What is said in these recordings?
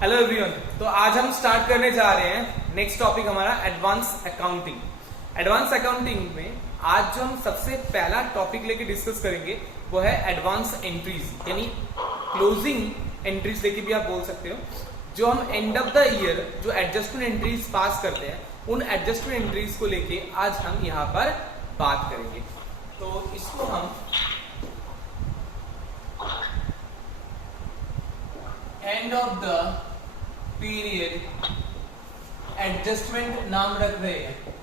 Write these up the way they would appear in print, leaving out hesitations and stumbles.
Hello everyone. तो आज हम स्टार्ट करने जा रहे हैं नेक्स्ट टॉपिक हमारा एडवांस अकाउंटिंग। एडवांस अकाउंटिंग में आज जो हम सबसे पहला टॉपिक लेके डिस्कस करेंगे वो है एडवांस एंट्रीज, यानी क्लोजिंग एंट्रीज लेके भी आप बोल सकते हो। जो हम एंड ऑफ द ईयर जो एडजस्टमेंट एंट्रीज पास करते हैं, उन एडजस्टमेंट एंट्रीज को लेके आज हम यहाँ पर बात करेंगे। तो इसको हम end of the period adjustment नाम रख रहे हैं।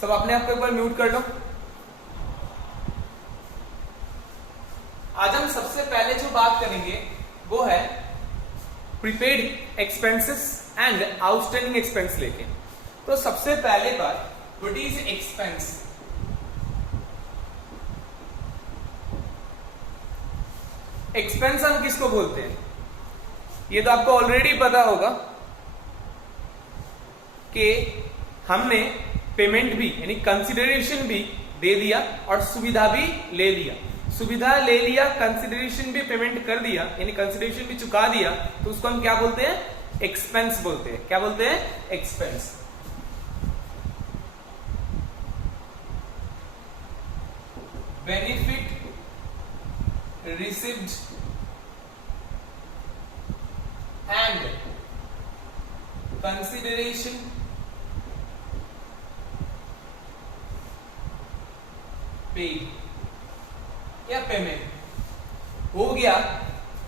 सब अपने आप को एक बार म्यूट कर लो। आज हम सबसे पहले जो बात करेंगे वो है prepaid expenses and outstanding expense लेके। तो सबसे पहले बात, व्हाट इज एक्सपेंस? एक्सपेंस हम किसको बोलते हैं? ये तो आपको ऑलरेडी पता होगा कि हमने पेमेंट भी यानी कंसिडरेशन भी दे दिया और सुविधा भी ले लिया। सुविधा ले लिया, कंसिडरेशन भी पेमेंट कर दिया यानी कंसिडरेशन भी चुका दिया, तो उसको हम क्या बोलते हैं? एक्सपेंस बोलते हैं। क्या बोलते हैं? Expense. Benefit received and consideration paid या पेमेंट हो गया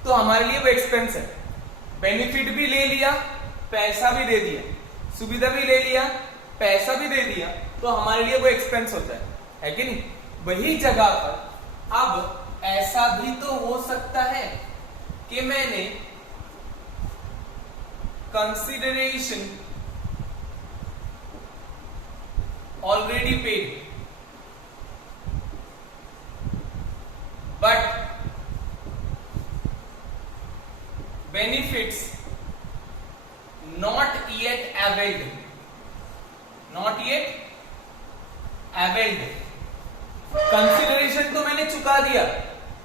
तो हमारे लिए वो एक्सपेंस है। बेनिफिट भी ले लिया, पैसा भी दे दिया, सुविधा भी ले लिया, पैसा भी दे दिया, तो हमारे लिए वो एक्सपेंस होता है कि नहीं? वही जगह पर अब ऐसा भी तो हो सकता है कि मैंने consideration already paid but benefits not yet availed. Not yet availed. Consideration तो मैंने चुका दिया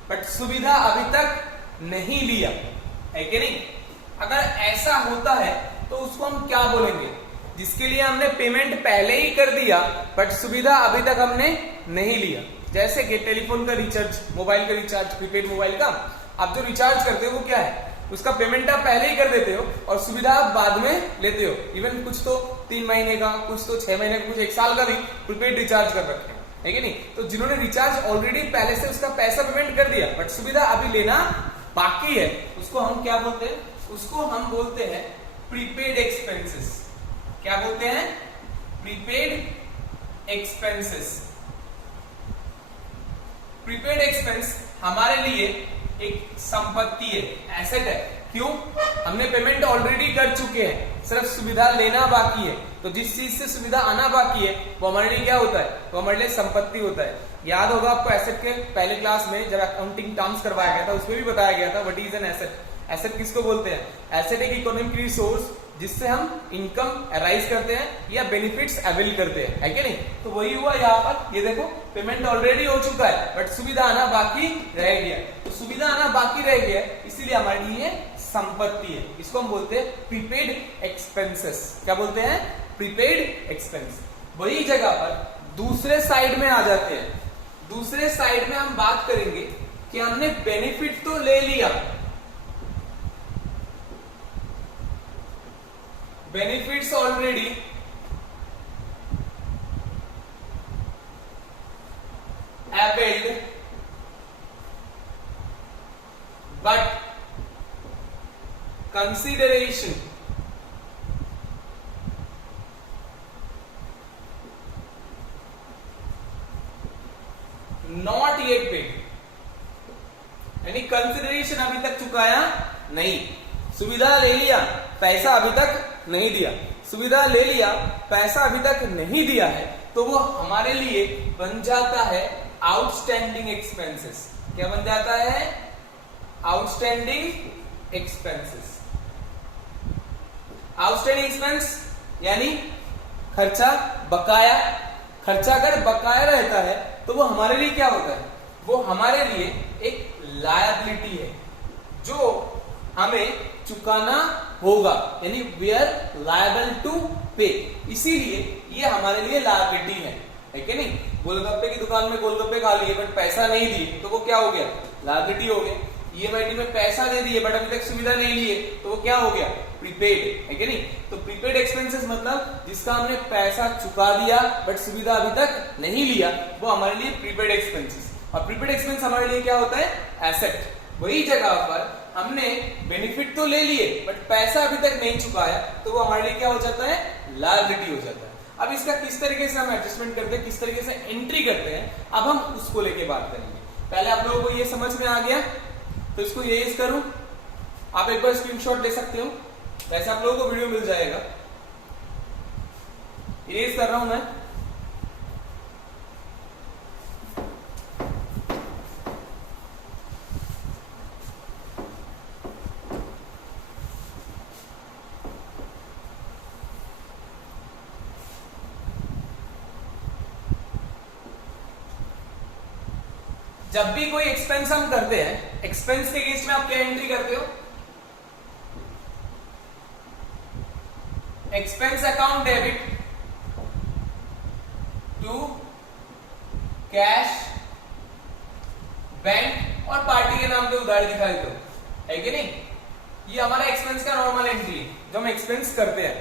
बट सुविधा अभी तक नहीं लिया, है कि नहीं? अगर ऐसा होता है तो उसको हम क्या बोलेंगे? जिसके लिए हमने पेमेंट पहले ही कर दिया बट सुविधा अभी तक हमने नहीं लिया। जैसे कि टेलीफोन का रिचार्ज, मोबाइल का रिचार्ज, प्रीपेड मोबाइल का आप जो रिचार्ज करते हो वो क्या है? उसका पेमेंट आप पहले ही कर देते हो और सुविधा आप बाद में लेते हो। इवन कुछ तो 3 महीने का, कुछ तो 6 महीने का, कुछ 1 साल का भी प्रीपेड रिचार्ज कर रखे हैं, है कि नहीं? तो जिन्होंने रिचार्ज ऑलरेडी पहले से उसका पैसा पेमेंट कर दिया बट सुविधा अभी लेना बाकी है, उसको हम क्या बोलते हैं? उसको हम बोलते हैं प्रीपेड एक्सपेंसेस। क्या बोलते हैं? Prepaid expenses. प्रीपेड एक्सपेंस हमारे लिए एक संपत्ति है, एसेट है। क्यों? हमने पेमेंट ऑलरेडी कर चुके हैं, सिर्फ सुविधा लेना बाकी है। तो जिस चीज से सुविधा आना बाकी है वो हमारे लिए क्या होता है? वो हमारे लिए संपत्ति होता है। याद होगा आपको एसेट के पहले क्लास में जब अकाउंटिंग टर्म्स करवाया गया था उसमें भी बताया गया था what is an asset. Asset किसको बोलते हैं? एसेट एक इकोनॉमिक रिसोर्स जिससे हम इनकम अराइज करते हैं या बेनिफिट्स अवेल करते हैं, है कि नहीं? तो वही हुआ यहाँ पर। ये देखो पेमेंट ऑलरेडी हो चुका है बट सुविधा आना बाकी रह गया। तो सुविधा आना बाकी रह गया इसीलिए हमारे लिए संपत्ति है। इसको हम बोलते हैं प्रीपेड एक्सपेंसेस। क्या बोलते हैं? Prepaid expense. वही जगह पर दूसरे साइड में आ जाते हैं। दूसरे साइड में हम बात करेंगे कि हमने बेनिफिट तो ले लिया, benefits already availed but consideration not yet paid, यानी कंसिडरेशन अभी तक चुकाया नहीं। सुविधा ले लिया, पैसा अभी तक नहीं दिया। सुविधा ले लिया, पैसा अभी तक नहीं दिया है, तो वो हमारे लिए बन जाता है आउटस्टैंडिंग एक्सपेंसेस। क्या बन जाता है? Outstanding expenses. आउटस्टैंडिंग एक्सपेंस यानी खर्चा बकाया। खर्चा अगर बकाया रहता है तो वो हमारे लिए क्या होता है, वो हमारे लिए एक लायबिलिटी है जो हमें चुकाना होगा, यानी वी आर लायबल टू पे। इसीलिए ये हमारे लिए लायबिलिटी है कि नहीं। गोलगप्पे की दुकान में गोलगप्पे खा लिए बट पैसा नहीं दिए तो वो क्या हो गया, लायबिलिटी हो गया। ईएमआईटी में पैसा दे दिए बट अभी तक सुविधा नहीं लिए तो वो क्या हो गया, प्रीपेड, है कि नहीं। तो प्रीपेड एक्सपेंसेस मतलब जिसका हमने पैसा चुका दिया बट सुविधा अभी तक नहीं लिया, वो हमारे लिए प्रीपेड एक्सपेंसेस। और प्रीपेड एक्सपेंस हमारे लिए क्या होता है, एसेट। वही जगह पर हमने बेनिफिट तो ले लिए बट पैसा अभी तक नहीं चुकाया तो वो हमारे लिए क्या हो जाता है, लायबिलिटी हो जाता है। अब इसका किस तरीके से हम एडजस्टमेंट करते हैं, किस तरीके से एंट्री करते हैं, अब हम उसको लेके बात करेंगे। पहले आप लोगों को ये समझ में आ गया तो इसको इरेज करूं, आप एक बार स्क्रीनशॉट ले सकते हो, वैसे आप लोगों को वीडियो मिल जाएगा। इरेज कर रहा हूं मैं। जब भी कोई एक्सपेंस हम करते हैं, एक्सपेंस के केस में आप क्या एंट्री करते हो, expense account debit to cash, bank और पार्टी के नाम पे उधार दिखा देते हो, है कि नहीं। ये हमारा एक्सपेंस का नॉर्मल एंट्री जो हम एक्सपेंस करते हैं।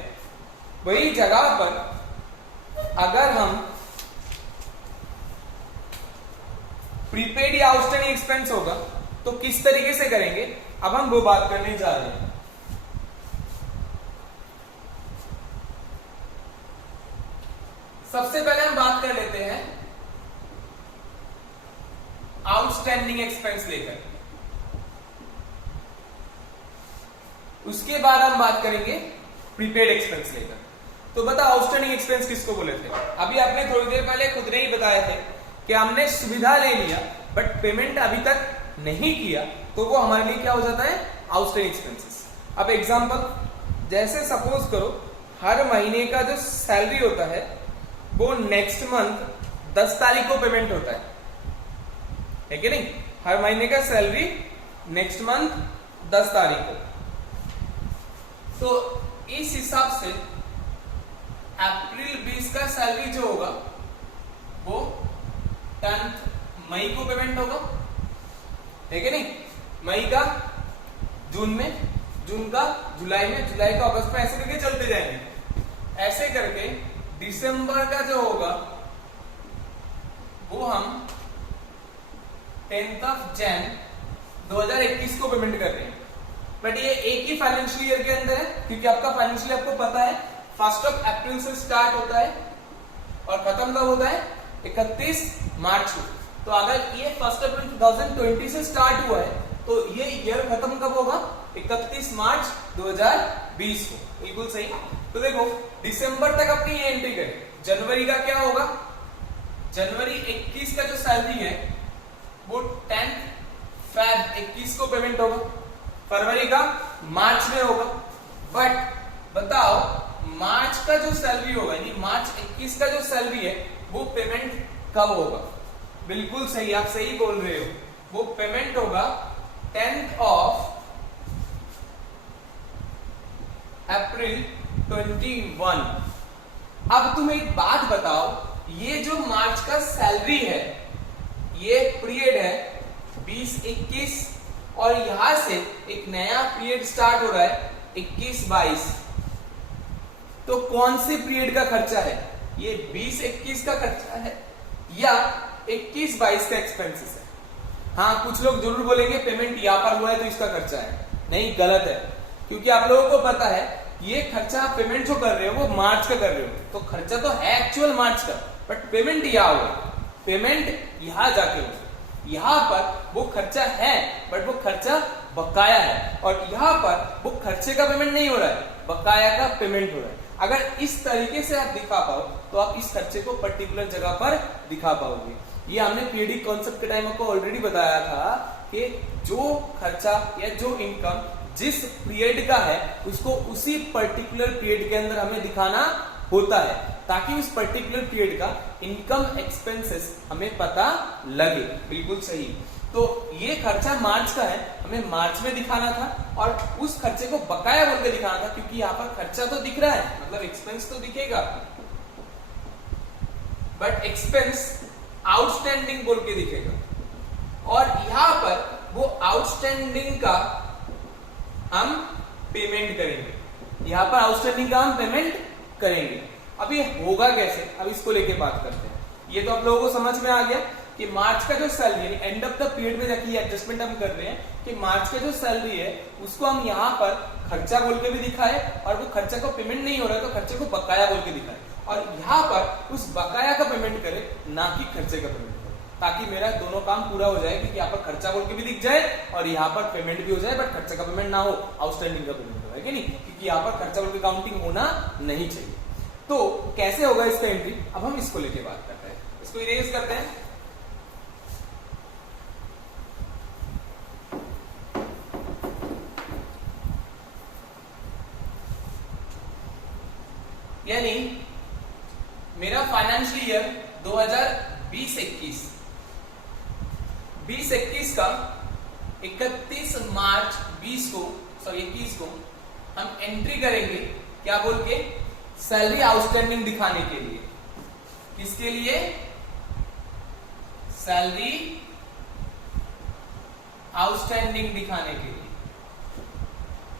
वही जगह पर अगर हम प्रीपेड या आउटस्टैंडिंग एक्सपेंस होगा तो किस तरीके से करेंगे, अब हम वो बात करने जा रहे हैं। सबसे पहले हम बात कर लेते हैं आउटस्टैंडिंग एक्सपेंस लेकर, उसके बाद हम बात करेंगे प्रीपेड एक्सपेंस लेकर। तो बता आउटस्टैंडिंग एक्सपेंस किसको बोले थे, अभी आपने थोड़ी देर पहले खुद ने ही बताया थे कि हमने सुविधा ले लिया बट पेमेंट अभी तक नहीं किया तो वो हमारे लिए क्या हो जाता है, आउटस्टैंडिंग एक्सपेंसेस। अब एग्जांपल, जैसे सपोज करो हर महीने का जो सैलरी होता है वो नेक्स्ट मंथ 10 तारीख को पेमेंट होता है कि नहीं। हर महीने का सैलरी नेक्स्ट मंथ 10 तारीख को, तो इस हिसाब से अप्रैल 20 का सैलरी जो होगा वो 10 मई को पेमेंट होगा, है कि नहीं। मई का जून में, जून का जुलाई में, जुलाई का अगस्त में, ऐसे करके चलते जाएंगे। ऐसे करके दिसंबर का जो होगा वो हम 10 जनवरी 2021 को पेमेंट कर रहे हैं। बट ये एक ही फाइनेंशियल ईयर के अंदर है क्योंकि आपका फाइनेंशियल आपको पता है 1 अप्रैल से स्टार्ट होता है और खत्म कब होता है, 31 मार्च को। तो अगर ये 1 अप्रैल 2020 से स्टार्ट हुआ है तो ये ईयर खत्म कब होगा, 31 मार्च 2020 को। बिल्कुल सही। तो देखो दिसंबर तक अपनी ये एंट्री करें। जनवरी का क्या होगा, जनवरी 21 का जो सैलरी है वो 10 फेब 21 को पेमेंट होगा। फरवरी का मार्च में होगा। बट बताओ मार्च का जो सैलरी होगा यानी मार्च 21 का जो सैलरी है वो पेमेंट कब होगा। बिल्कुल सही, आप सही बोल रहे हो, वो पेमेंट होगा 10th ऑफ अप्रैल 21। अब तुम एक बात बताओ, ये जो मार्च का सैलरी है ये पीरियड है 20-21 और यहां से एक नया पीरियड स्टार्ट हो रहा है 21-22। तो कौन से पीरियड का खर्चा है, ये 20-21 का खर्चा है या 21-22 का एक्सपेंसेस है। हाँ कुछ लोग जरूर बोलेंगे पेमेंट यहां पर हुआ है तो इसका खर्चा है। नहीं, गलत है, क्योंकि आप लोगों को पता है ये खर्चा आप पेमेंट जो कर रहे हो वो मार्च का कर रहे हो, तो खर्चा तो है एक्चुअल मार्च का, बट पेमेंट यहां हुआ, पेमेंट यहां जाके हुआ। यहां पर वो खर्चा है बट वो खर्चा बकाया है, और यहां पर वो खर्चे का पेमेंट नहीं हो रहा है, बकाया का पेमेंट हो रहा है। अगर इस तरीके से आप दिखा पाओ तो आप इस खर्चे को पर्टिकुलर जगह पर दिखा पाओगे। ये हमने पीरियडिक कॉन्सेप्ट के टाइम आपको ऑलरेडी बताया था कि जो खर्चा या जो इनकम जिस पीरियड का है उसको उसी पर्टिकुलर पीरियड के अंदर हमें दिखाना होता है। ताकि उस पर्टिकुलर पीरियड का इनकम एक्सपेंसेस हमें पता लगे। बिल्कुल सही। तो ये खर्चा मार्च का है, हमें मार्च में दिखाना था और उस खर्चे को बकाया बोल के दिखाना था, क्योंकि यहाँ पर खर्चा तो दिख रहा है, मतलब एक्सपेंस तो दिखेगा, बट एक्सपेंस आउटस्टैंडिंग बोल के दिखेगा। और यहां पर वो आउटस्टैंडिंग का हम पेमेंट करेंगे, यहां पर आउटस्टैंडिंग का हम पेमेंट करेंगे। अब ये होगा कैसे, अब इसको लेके बात करते हैं। ये तो आप लोगों को समझ में आ गया कि मार्च का जो सैलरी है, एंड ऑफ द पीरियड में जाके ये एडजस्टमेंट हम कर रहे हैं कि मार्च का जो सैलरी है उसको हम यहाँ पर खर्चा बोल के भी दिखाए, और वो खर्चा का पेमेंट नहीं हो रहा है तो खर्चे को बकाया बोल के दिखाए, और यहाँ पर उस बकाया का पेमेंट करे, ना कि खर्चे का पेमेंट करे, ताकि मेरा दोनों काम पूरा हो जाए। क्योंकि यहाँ पर खर्चा बोल के भी दिख जाए और यहाँ पर पेमेंट भी हो जाए, बट खर्चे का पेमेंट ना हो, आउटस्टैंडिंग का पेमेंट हो, है कि नहीं? क्योंकि यहाँ पर खर्चा बोल के काउंटिंग होना नहीं चाहिए। तो कैसे होगा इसका एंट्री, अब हम इसको लेके बात करते हैं। इसको इरेज करते हैं। यानी मेरा फाइनेंशियल ईयर 2020-21 20-21 का 31 मार्च 21 को हम एंट्री करेंगे, क्या बोल के, सैलरी आउटस्टैंडिंग दिखाने के लिए। किसके लिए? सैलरी आउटस्टैंडिंग दिखाने के लिए।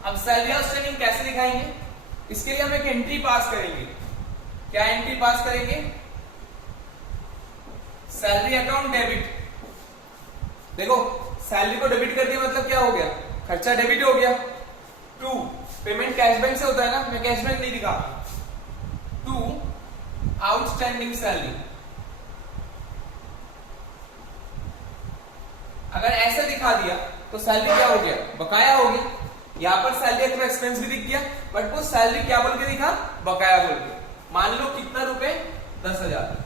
अब सैलरी आउटस्टैंडिंग कैसे दिखाएंगे? इसके लिए हम एक एंट्री पास करेंगे। क्या एंट्री पास करेंगे? Salary account debit. देखो, सैलरी को डेबिट कर दिया मतलब क्या हो गया? खर्चा डेबिट हो गया। टू पेमेंट कैश बैंक से होता है ना, मैं कैश बैंक नहीं दिखा। To outstanding salary. अगर ऐसा दिखा दिया तो सैलरी क्या हो गया? बकाया हो गया। यहां पर सैलरी अथवा एक्सपेंस भी दिख गया, बट वो सैलरी क्या बोल के दिखा? बकाया बोल के। मान लो कितना रुपए? 10,000।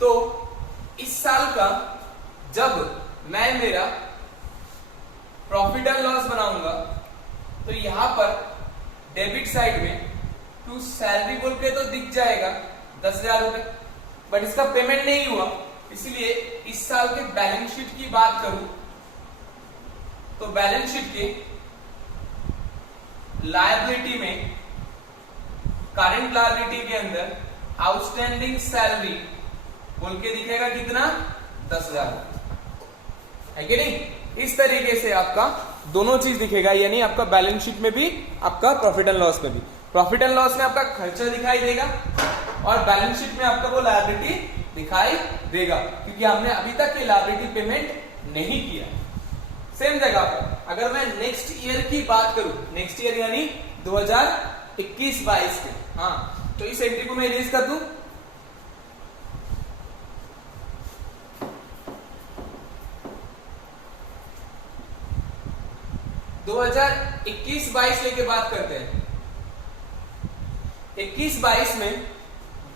तो इस साल का जब मैं मेरा प्रॉफिट एंड लॉस बनाऊंगा तो यहां पर डेबिट साइड में टू सैलरी बोल के तो दिख जाएगा 10,000 रुपए, बट इसका पेमेंट नहीं हुआ। इसलिए इस साल के बैलेंस शीट की बात करूं तो बैलेंस शीट के लायबिलिटी में, करंट लायबिलिटी के अंदर आउटस्टैंडिंग सैलरी बोल के दिखेगा कितना? 10,000, है कि नहीं? इस तरीके से आपका दोनों चीज दिखेगा, यानी आपका बैलेंस शीट में भी, आपका प्रॉफिट एंड लॉस में भी। प्रॉफिट एंड लॉस में आपका खर्चा दिखाई देगा और बैलेंस शीट में आपका वो लायबिलिटी दिखाई देगा, क्योंकि हमने अभी तक ये लायबिलिटी पेमेंट नहीं किया। सेम जगह पर अगर मैं नेक्स्ट ईयर की बात करूं, नेक्स्ट ईयर यानी 2021-22 के, हाँ, तो इस एंट्री को मैं इरेज कर दूं। दो 2021-22 लेके बात करते हैं। 21-22 में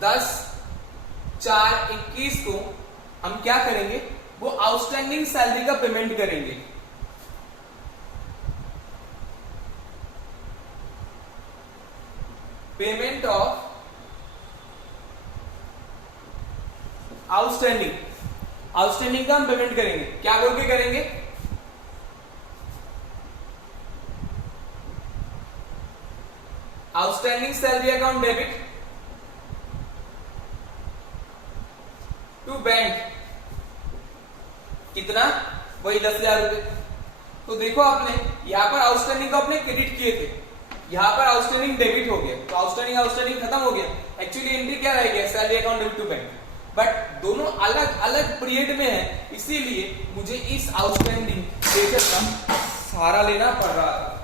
10/4/21 को हम क्या करेंगे? वो आउटस्टैंडिंग सैलरी का पेमेंट करेंगे। पेमेंट ऑफ आउटस्टैंडिंग, आउटस्टैंडिंग का हम पेमेंट करेंगे। क्या बोल के करेंगे? Outstanding salary account debit to bank, कितना? वही 10,000 रुपए। तो देखो, आपने यहां पर आउटस्टैंडिंग को आपने क्रेडिट किए थे, यहां पर आउटस्टैंडिंग डेबिट हो गया, तो आउटस्टैंडिंग खत्म हो गया। एक्चुअली एंट्री क्या रह गया? Salary account debit to bank, but दोनों अलग अलग पीरियड में है, इसीलिए मुझे इस आउटस्टैंडिंग का सहारा लेना पड़ रहा था।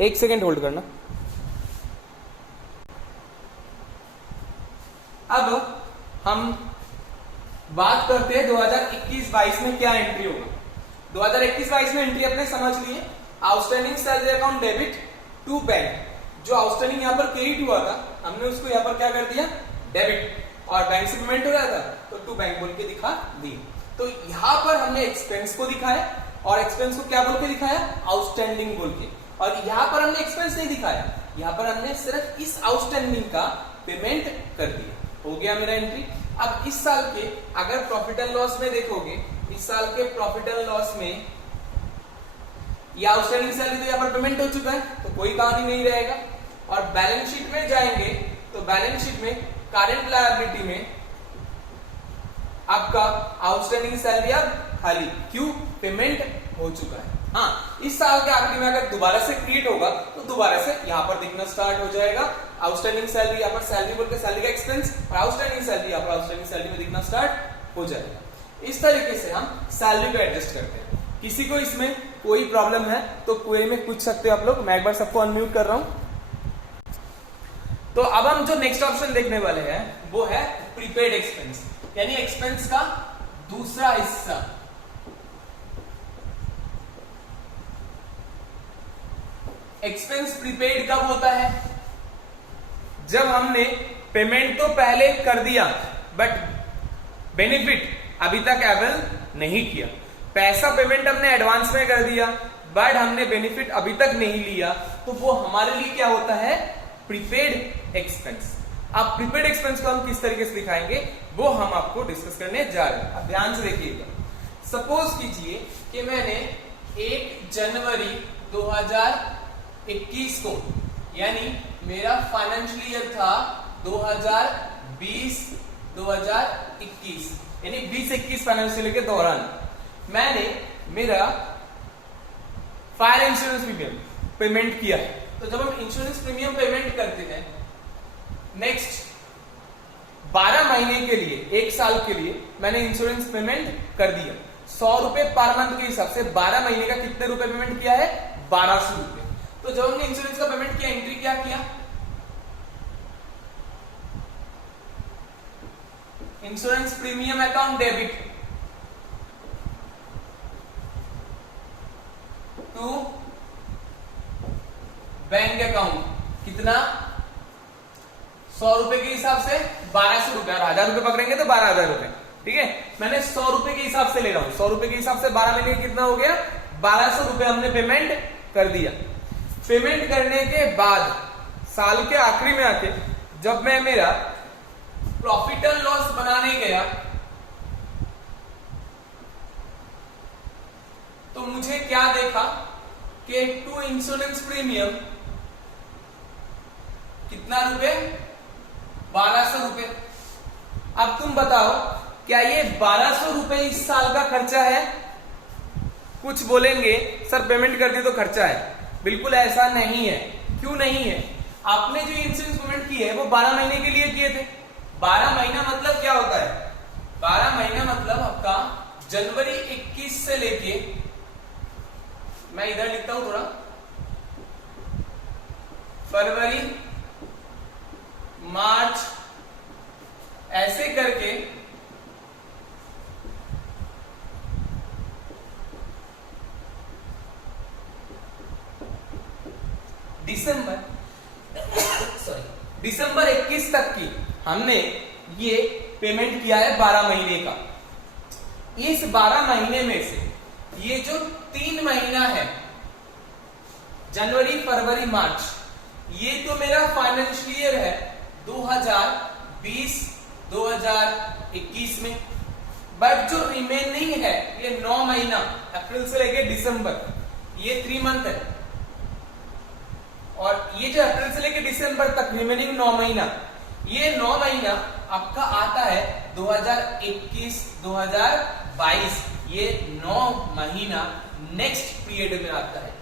एक सेकेंड होल्ड करना। अब हम बात करते हैं 2021-22 में क्या एंट्री होगा। 2021-22 में एंट्री अपने समझ लिए, outstanding salary account debit to bank. जो आउटस्टैंडिंग यहां पर क्रेडिट हुआ था, हमने उसको यहां पर क्या कर दिया? डेबिट, और बैंक से पेमेंट हो रहा था तो टू बैंक बोल के दिखा दी। तो यहां पर हमने एक्सपेंस को दिखाया और एक्सपेंस को क्या बोल के दिखाया, आउटस्टैंडिंग बोल के। और यहां पर हमने एक्सपेंस नहीं दिखाया, यहां पर हमने सिर्फ इस आउटस्टैंडिंग का पेमेंट कर दिया। हो गया मेरा एंट्री। अब इस साल के अगर प्रॉफिट एंड लॉस में देखोगे, इस साल के प्रॉफिट एंड लॉस में ये आउटस्टैंडिंग सैलरी तो यहाँ पर पेमेंट हो चुका है, तो कोई कहानी नहीं रहेगा। और बैलेंस शीट में जाएंगे तो बैलेंस शीट में करंट लायबिलिटी में आपका आउटस्टैंडिंग सैलरी अब खाली, क्यों, पेमेंट हो चुका है। हाँ, इस साल के आखिरी में अगर दोबारा से क्रिएट होगा तो दोबारा से यहाँ पर दिखना स्टार्ट हो जाएगा। आउटस्टैंडिंग सैलरी, यहाँ पर सैलरी बोल के सैलरी का एक्सपेंस, और आउटस्टैंडिंग सैलरी यहाँ पर आउटस्टैंडिंग सैलरी में दिखना स्टार्ट हो जाएगा। इस तरीके से हम सैलरी को एडजस्ट करते हैं। किसी को इसमें कोई प्रॉब्लम है तो क्वेरी में पूछ सकते हो आप लोग। मैं एक बार सबको अनम्यूट कर रहा हूं। तो अब हम जो नेक्स्ट ऑप्शन देखने वाले हैं वो है प्रीपेड एक्सपेंस, यानी एक्सपेंस का दूसरा हिस्सा। एक्सपेंस प्रीपेड कब होता है, जब हमने पेमेंट तो पहले कर दिया बट बेनिफिट अभी तक अवेल नहीं किया। पैसा पेमेंट हमने एडवांस में कर दिया बट हमने बेनिफिट अभी तक नहीं लिया, तो वो हमारे लिए क्या होता है, प्रीपेड एक्सपेंस। अब प्रीपेड एक्सपेंस को हम किस तरीके से दिखाएंगे वो हम आपको डिस्कस करने जा रहे हैं। अब ध्यान से देखिएगा। सपोज कीजिए कि मैंने 1 जनवरी 2021 को, यानी मेरा फाइनेंशियल ईयर था 2020-2021, यानी 20-21 फाइनेंशियल ईयर के दौरान मैंने मेरा फायर इंश्योरेंस प्रीमियम पेमेंट किया है। तो जब हम इंश्योरेंस प्रीमियम पेमेंट करते हैं नेक्स्ट 12 महीने के लिए, 1 साल के लिए मैंने इंश्योरेंस पेमेंट कर दिया 100 रुपए पर मंथ के हिसाब से। 12 महीने का कितने रुपए पेमेंट किया है, 1200 रुपए। तो जब हमने इंश्योरेंस का पेमेंट किया, एंट्री क्या किया, insurance premium account debit to bank account, कितना, 100 रुपए के हिसाब से 1200 रुपए, और 1000 रुपए पकड़ेंगे तो 12,000 रुपए। ठीक है, मैंने 100 रुपए के हिसाब से ले रहा हूं। 100 रुपए के हिसाब से 12 महीने कितना हो गया, 1200 रुपए हमने पेमेंट कर दिया। पेमेंट करने के बाद साल के आखिरी में आके जब मैं मेरा प्रॉफिट एंड लॉस बनाने गया तो मुझे क्या देखा कि टू इंश्योरेंस प्रीमियम कितना रुपए, 1200 रुपए। अब तुम बताओ क्या ये 1200 रुपए इस साल का खर्चा है? कुछ बोलेंगे सर पेमेंट कर दी तो खर्चा है। बिल्कुल ऐसा नहीं है। क्यों नहीं है? आपने जो इंश्योरेंस पेमेंट की है वो 12 महीने के लिए किए थे। 12 महीना मतलब क्या होता है? 12 महीना मतलब आपका जनवरी 21 से लेके, मैं इधर लिखता हूं थोड़ा, फरवरी, मार्च, ऐसे करके दिसंबर 21 तक की हमने ये पेमेंट किया है 12 महीने का। इस 12 महीने में से ये जो 3 महीना है, जनवरी, फरवरी, मार्च, ये तो मेरा फाइनेंशियल ईयर है 2020-2021 में। बट जो रिमेनिंग है ये 9 महीना, अप्रैल से लेके दिसंबर, ये 3 मंथ है। और ये जो अप्रैल से लेके दिसंबर तक रिमेनिंग 9 महीना, ये 9 महीना आपका आता है 2021-2022। ये 9 महीना नेक्स्ट पीरियड में आता है।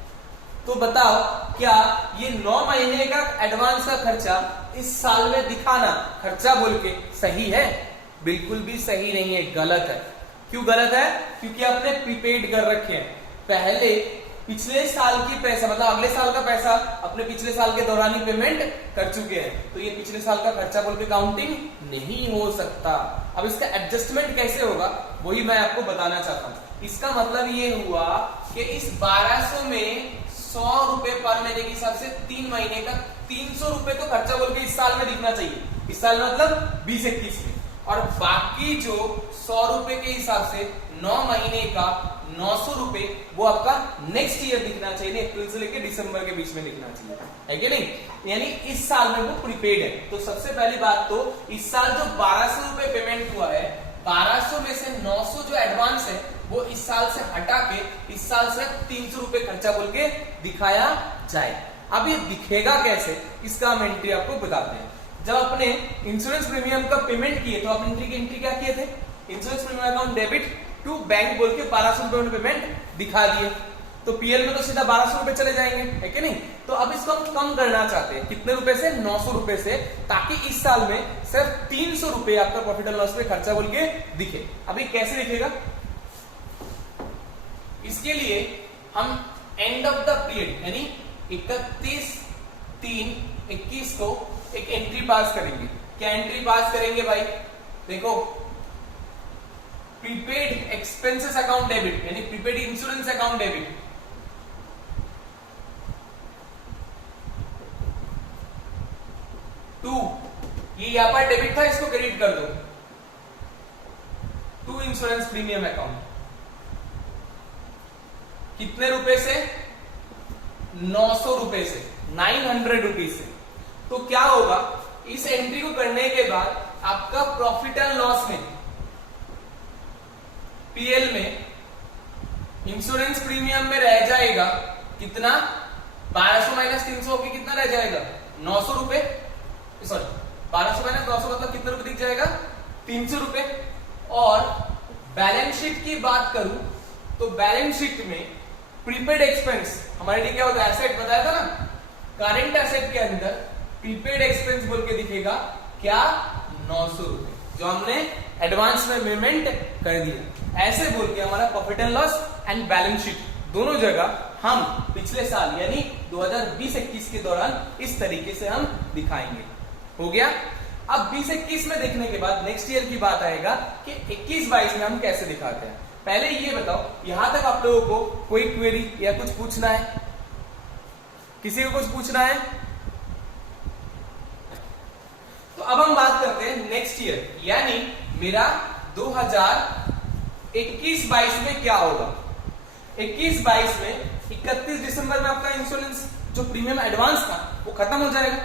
तो बताओ क्या ये 9 महीने का एडवांस का खर्चा इस साल में दिखाना खर्चा बोल के सही है? बिल्कुल भी सही नहीं है, गलत है। क्यों गलत है? क्योंकि आपने प्रीपेड कर रखे हैं। पहले पिछले साल की पैसा, मतलब अगले साल का पैसा अपने पिछले साल के दौरान ही पेमेंट कर चुके हैं, तो ये पिछले साल का खर्चा बोल के काउंटिंग नहीं हो सकता। अब इसका एडजस्टमेंट कैसे होगा वही मैं आपको बताना चाहता हूं। इसका मतलब ये हुआ कि इस 1200 में 100 रुपए पर महीने के हिसाब से 3 महीने का 300 रुपए तो खर्चा बोल के इस साल में दिखना चाहिए। इस साल मतलब 20-21 में, और बाकी जो 100 रुपए के हिसाब से 9 महीने का 900 रुपए वो आपका नेक्स्ट ईयर दिखना चाहिए, अप्रैल से लेकर दिसंबर के बीच में दिखना चाहिए, है कि नहीं? यानी इस साल में वो प्रीपेड है। तो सबसे पहली बात तो इस साल जो 1200 रुपए पेमेंट हुआ है, 1200 में से 900 जो एडवांस है वो इस साल से हटा के इस साल से 300 रुपए खर्चा बोल के दिखाया जाए। अब ये दिखेगा कैसे, इसका हम एंट्री आपको बताते हैं। जब अपने इंश्योरेंस प्रीमियम का पेमेंट किए तो आप एंट्री क्या किए थे? Insurance premium account debit to bank बोल के 1200 रुपए पेमेंट दिखा दिए, तो पीएल में तो सीधा 1200 रुपए चले जाएंगे, है कि नहीं? तो अब इसको हम कम करना चाहते हैं, कितने रुपए से? 900 रुपए से, ताकि इस साल में सिर्फ 300 रुपए आपका प्रॉफिट एंड लॉस पे खर्चा बोल के दिखे। अभी कैसे दिखेगा? इसके लिए हम एंड ऑफ द पीरियड यानी 31/3/21 को एक एंट्री पास करेंगे। क्या एंट्री पास करेंगे भाई? देखो, प्रीपेड एक्सपेंसेस अकाउंट डेबिट यानी prepaid insurance account debit to, ये यहां पर डेबिट था, इसको क्रेडिट कर दो, टू इंश्योरेंस प्रीमियम अकाउंट। कितने रुपए से? 900 रुपए से, 900 रुपीज से। तो क्या होगा, इस एंट्री को करने के बाद आपका प्रॉफिट एंड लॉस में पीएल में इंश्योरेंस प्रीमियम में रह जाएगा कितना? 1200 माइनस 300 की कितना रह जाएगा? 900 रुपए, सॉरी 1200 माइनस 900 मतलब कितने रुपए दिख जाएगा? 300 रुपए। और बैलेंस शीट की बात करूं तो बैलेंस शीट में प्रीपेड एक्सपेंस हमारे लिए क्या होता है? एसेट बताया था ना, करंट एसेट के अंदर प्रीपेड एक्सपेंस बोल के दिखेगा क्या? 900 रुपए, जो हमने एडवांस में पेमेंट कर दिया। ऐसे बोल के हमारा profit and loss and balance sheet दोनों जगह हम पिछले साल यानी 2020-21 के दौरान इस तरीके से हम दिखाएंगे। हो गया? अब 20-21 में देखने के बाद नेक्स्ट ईयर की बात आएगा कि 21-22 में हम कैसे दिखाते हैं। पहले ये बताओ, यहां तक आप लोगों को कोई क्वेरी या कुछ पूछना है? किसी को कुछ पूछना है? तो अब हम बात करते हैं नेक्स्ट ईयर, यानी मेरा 2021-22 में क्या होगा। 21-22 में 31 दिसंबर में आपका इंश्योरेंस जो प्रीमियम एडवांस था वो खत्म हो जाएगा।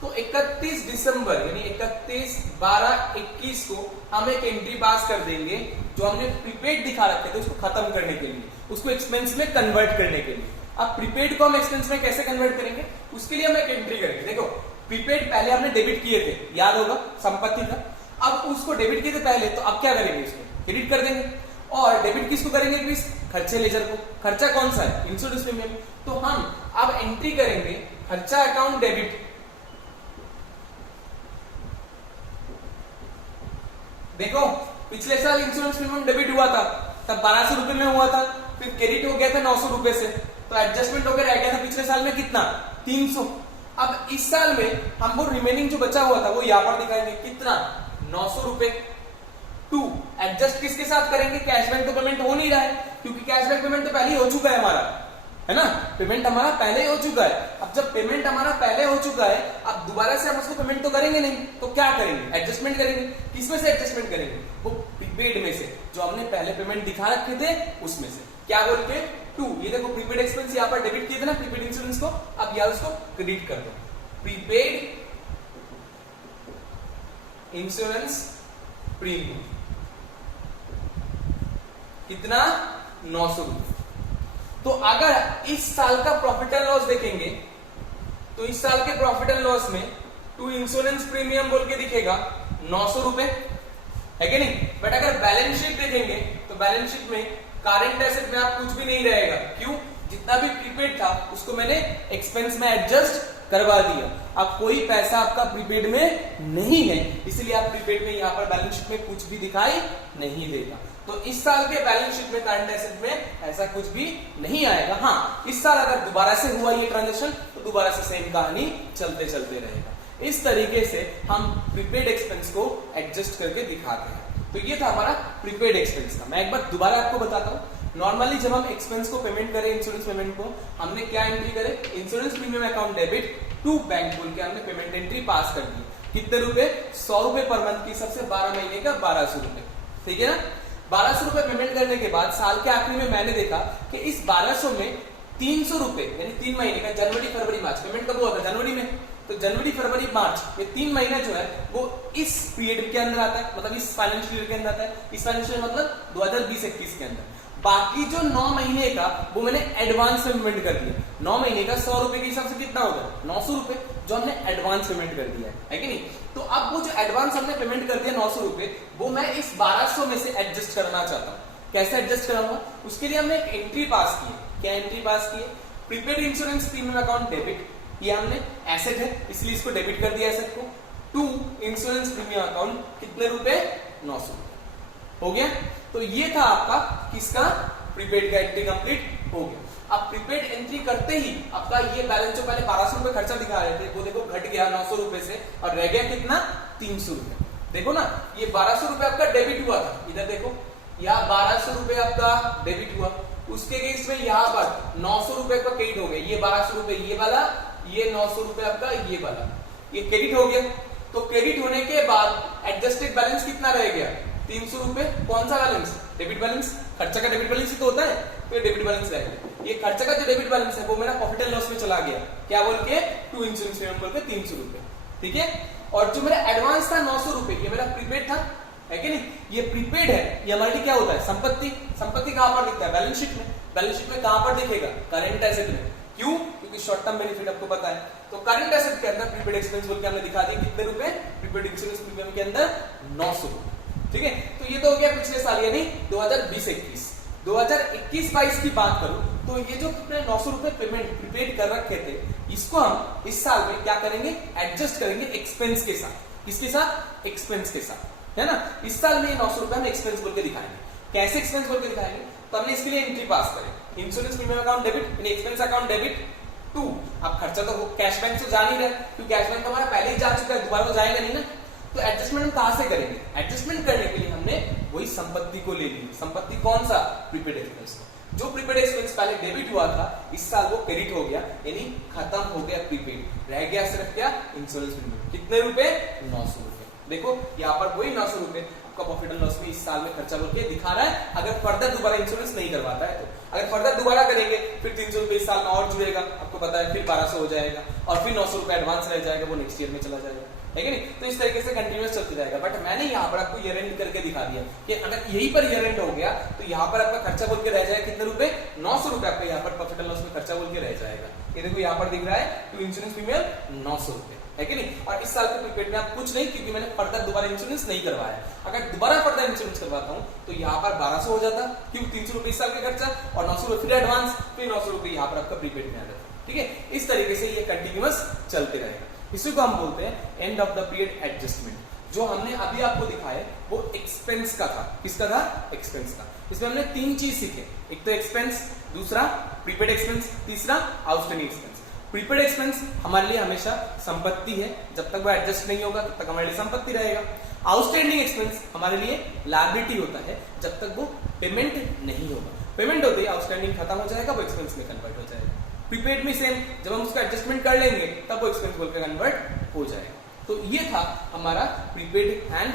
तो 31 दिसंबर यानी 31/12/21 को हम एक एंट्री पास कर देंगे, जो हमने प्रीपेड दिखा रखे थे उसको खत्म करने के लिए, उसको एक्सपेंस में कन्वर्ट करने के लिए। अब प्रीपेड को हम एक्सपेंस में कैसे कन्वर्ट करेंगे, उसके लिए हम एक एंट्री करेंगे। देखो, प्रीपेड पहले हमने डेबिट किए थे, याद होगा, संपत्ति था। अब उसको डेबिट किए थे पहले, तो अब क्या करेंगे? इसको क्रेडिट कर देंगे। और डेबिट किसको करेंगे? प्लीज खर्चे लेजर को। खर्चा कौन सा है? Insurance premium. तो हम अब एंट्री करेंगे खर्चा अकाउंट डेबिट। देखो, पिछले साल इंश्योरेंस प्रीमियम डेबिट हुआ था, तब 1200 रुपए में हुआ था, फिर क्रेडिट हो गया था 900 रुपए से, तो एडजस्टमेंट होकर रह गया था पिछले साल में कितना? 300। अब इस साल में हम वो रिमेनिंग जो बचा हुआ था वो यहां पर दिखाएंगे, कितना? 900 रुपए। टू एडजस्ट किसके साथ करेंगे? कैशबैक तो पेमेंट हो नहीं रहा है, क्योंकि कैशबैक पेमेंट तो पहले ही हो चुका है हमारा, है ना? पेमेंट हमारा पहले ही हो चुका है। अब जब पेमेंट हमारा पहले हो चुका है, अब दोबारा से हम उसको पेमेंट तो करेंगे नहीं, तो क्या करेंगे? एडजस्टमेंट करेंगे। किसमें से एडजस्टमेंट करेंगे? वो प्रीपेड में से, जो हमने पहले पेमेंट दिखा रखे थे उसमें से। क्या बोल के? टू, ये देखो प्रीपेड एक्सपेंस यहाँ पर डेबिट किए थे ना प्रीपेड इंश्योरेंस को, अब यार उसको क्रेडिट कर दो। प्रीपेड इंश्योरेंस प्रीमियम कितना? 900 रुपए। तो अगर इस साल का प्रॉफिट एंड लॉस देखेंगे तो इस साल के प्रॉफिट एंड लॉस में टू इंश्योरेंस प्रीमियम बोल के दिखेगा 900 रुपए, है कि नहीं? बट अगर बैलेंस शीट देखेंगे तो बैलेंस शीट में करंट एसेट में आप कुछ भी नहीं रहेगा। क्यों? जितना भी प्रीपेड था उसको मैंने एक्सपेंस में एडजस्ट करवा दिया। अब कोई पैसा आपका प्रीपेड में नहीं है, इसलिए आप प्रीपेड में यहाँ पर बैलेंस शीट में कुछ भी दिखाई नहीं देगा। तो इस साल के बैलेंस शीट में करंट एसेट में ऐसा कुछ भी नहीं आएगा। हाँ, इस साल अगर दोबारा से हुआ ये ट्रांजेक्शन तो दोबारा से सेम कहानी चलते चलते रहेगा। इस तरीके से हम प्रीपेड एक्सपेंस को एडजस्ट करके दिखाते हैं। तो ये था हमारा प्रीपेड एक्सपेंस का। मैं एक बार दोबारा आपको बताता हूँ। नॉर्मली जब हम एक्सपेंस को पेमेंट करें, इंश्योरेंस पेमेंट को, हमने क्या एंट्री करे? Insurance premium account debit to bank बोल के हमने पेमेंट एंट्री पास कर दी। कितने रुपए? 100 रुपए पर मंथ की, सबसे 12 महीने का 1200 रुपए, ठीक है ना? 1200 रुपए पेमेंट करने के बाद साल के आखिरी में मैंने देखा कि इस 1200 में 300 रुपए यानी 3 महीने का जनवरी फरवरी मार्च पेमेंट कब हुआ था? जनवरी में। तो जनवरी फरवरी मार्च ये 3 महीना जो है वो इस पीरियड के अंदर आता है, मतलब इस फाइनेंशियल ईयर के अंदर आता है। इस फाइनेंशियल मतलब 2020-21 के अंदर। बाकी जो 9 महीने का वो मैंने एडवांस में पेमेंट कर दिया। 9 महीने का 100 रुपए के हिसाब से कितना होगा? 900 रुपए, जो हमने एडवांस पेमेंट कर दिया है कि नहीं? तो अब वो जो एडवांस हमने पेमेंट कर दिया 900 रुपए, वो मैं इस 1200 में से एडजस्ट करना चाहता हूँ। कैसे एडजस्ट कराऊंगा? उसके लिए हमने एक एंट्री पास की है। क्या एंट्री पास की है? Prepaid insurance premium account debit, ये हमने एसेट है इसलिए इसको डेबिट कर दिया एसेट को। टू इंश्योरेंस प्रीमियम अकाउंट कितने रुपए? 900 रुपए। हो गया? तो ये था आपका किसका? प्रीपेड का एंट्री कंप्लीट हो गया। अब प्रीपेड एंट्री करते ही आपका ये बैलेंस जो पहले 1200 रुपए खर्चा दिखा रहे थे वो देखो घट गया 900 रुपए से और रह गया कितना? 300 रुपए। देखो ना, ये 1200 रुपए आपका डेबिट हुआ था, इधर देखो यहाँ 1200 रुपए आपका डेबिट हुआ, उसके अगेंस्ट में यहाँ पर 900 रुपए का क्रेडिट हो गया। ये 1200 रुपए ये वाला, ये 900 रुपए आपका ये वाला, ये क्रेडिट हो गया। तो क्रेडिट होने के बाद एडजस्टेड बैलेंस कितना रह गया? 300 रुपए। कौन सा बैलेंस? Debit balance. खर्चा का डेबिट बैलेंस ही तो होता है, तो ये डेबिट बैलेंस रह गया। ये खर्चा का जो डेबिट बैलेंस है वो मेरा प्रॉफिट एंड लॉस में चला गया। क्या बोल के? टू इंश्योरेंस प्रीमियम बोल के 300 रुपए, ठीक है। और जो मेरा एडवांस था 900 रुपए, ये मेरा प्रीपेड था, है कि नहीं? ये प्रीपेड है, ये हमारे लिए क्या होता है? संपत्ति। संपत्ति कहां पर दिखता है? बैलेंस शीट में। बैलेंस शीट में कहां पर दिखेगा? करंट एसेट में। क्यों? क्योंकि शॉर्ट टर्म बेनिफिट आपको पता है। तो करंट एसेट के अंदर प्रीपेड एक्सपेंस बोल के हमने दिखा दिया कितने रुपए? प्रीपेड इंश्योरेंस प्रीमियम के अंदर 900 रुपए, ठीक है। तो ये तो हो गया पिछले साल यानी 2020-21। 2021-22 की बात करूं तो ये जो कितने 900 रुपए पेमेंट प्रीपेड कर रखे थे, इसको हम इस साल में क्या करेंगे? एडजस्ट करेंगे एक्सपेंस के साथ। किसके साथ? एक्सपेंस के साथ, है ना। इस साल में ये 900 रुपए हम एक्सपेंस बोल के दिखाएंगे। कैसे एक्सपेंस बोल के दिखाएंगे? तो हमने इसके लिए एंट्री पास करें, इंश्योरेंस प्रीमियम अकाउंट डेबिट यानी एक्सपेंस अकाउंट डेबिट टू। अब खर्चा तो कैश बैंक से जा नहीं रहा, क्योंकि कैश बैंक तो हमारा पहले ही जा चुका है, दोबारा तो जाएगा नहीं ना। तो एडजस्टमेंट हम कहां से करेंगे? एडजस्टमेंट करने के लिए हमने वही संपत्ति को ले ली। संपत्ति कौन सा? Prepaid expense. जो प्रीपेड एक्सपेंस पहले डेबिट हुआ था, इस साल वो क्रेडिट हो गया, यानी खत्म हो गया प्रीपेड। रह गया सिर्फ क्या? Insurance premium. कितने रुपए? 900 रुपए। देखो यहाँ पर वही 900 रुपए आपका प्रॉफिट एंड लॉस में इस साल में खर्चा करके दिखा रहा है। अगर फर्दर दोबारा इंश्योरेंस नहीं करवाता है तो, अगर फर्दर दोबारा करेंगे फिर 300 रुपए इस साल में और जुड़ेगा, आपको पता है, फिर 1200 हो जाएगा और फिर 900 रुपए एडवांस रह जाएगा, वो नेक्स्ट ईयर में चला जाएगा, है कि नहीं। तो इस तरीके से कंटिन्यूअस चलते जाएगा। बट मैंने यहाँ पर आपको ईयर एंड करके दिखा दिया कि अगर यही पर ईयर एंड हो गया तो यहाँ पर आपका खर्चा बोल के रह जाएगा कितने रुपए? 900 रुपए आपका यहाँ पर प्रॉफिट एंड लॉस में खर्चा बोल के रह जाएगा। ये देखो यहाँ पर दिख रहा है टू इंश्योरेंस प्रीमियम 900 रुपए, है कि नहीं। और इस साल के प्रीपेड में आप कुछ नहीं, क्योंकि मैंने फर्दर दोबारा इंश्योरेंस नहीं करवाया। अगर दोबारा फर्दर इंश्योरेंस करवाता हूं तो यहाँ पर 1200 हो जाता, क्यों? 300 रुपए इस साल का खर्चा और 900 रुपए फिर एडवांस, फिर 900 रुपए यहाँ पर आपका प्रीपेड में आ जाता, ठीक है। इस तरीके से ये कंटिन्यूअस चलते रहेगा। इसी को हम बोलते हैं end of the period adjustment. जो हमने अभी आपको दिखाया वो एक्सपेंस का था। किसका था? एक्सपेंस का। इसमें हमने 3 चीज सीखे, एक तो एक्सपेंस, दूसरा प्रीपेड एक्सपेंस, तीसरा आउटस्टैंडिंग एक्सपेंस। प्रीपेड एक्सपेंस हमारे लिए हमेशा संपत्ति है, जब तक वो एडजस्ट नहीं होगा तब तक हमारे लिए संपत्ति रहेगा। आउटस्टैंडिंग एक्सपेंस हमारे लिए लायबिलिटी होता है, जब तक वो पेमेंट नहीं होगा। पेमेंट होते ही आउटस्टैंडिंग खत्म हो जाएगा, वो एक्सपेंस में कन्वर्ट हो जाएगा। प्रीपेड में सेम, जब हम उसका एडजस्टमेंट कर लेंगे तब वो एक्सपेंस बोल के कन्वर्ट हो जाएगा। तो ये था हमारा प्रीपेड एंड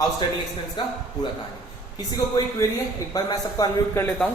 आउटस्टैंडिंग एक्सपेंस का पूरा कहानी। किसी को कोई क्वेरी है? एक बार मैं सबको अनम्यूट कर लेता हूं।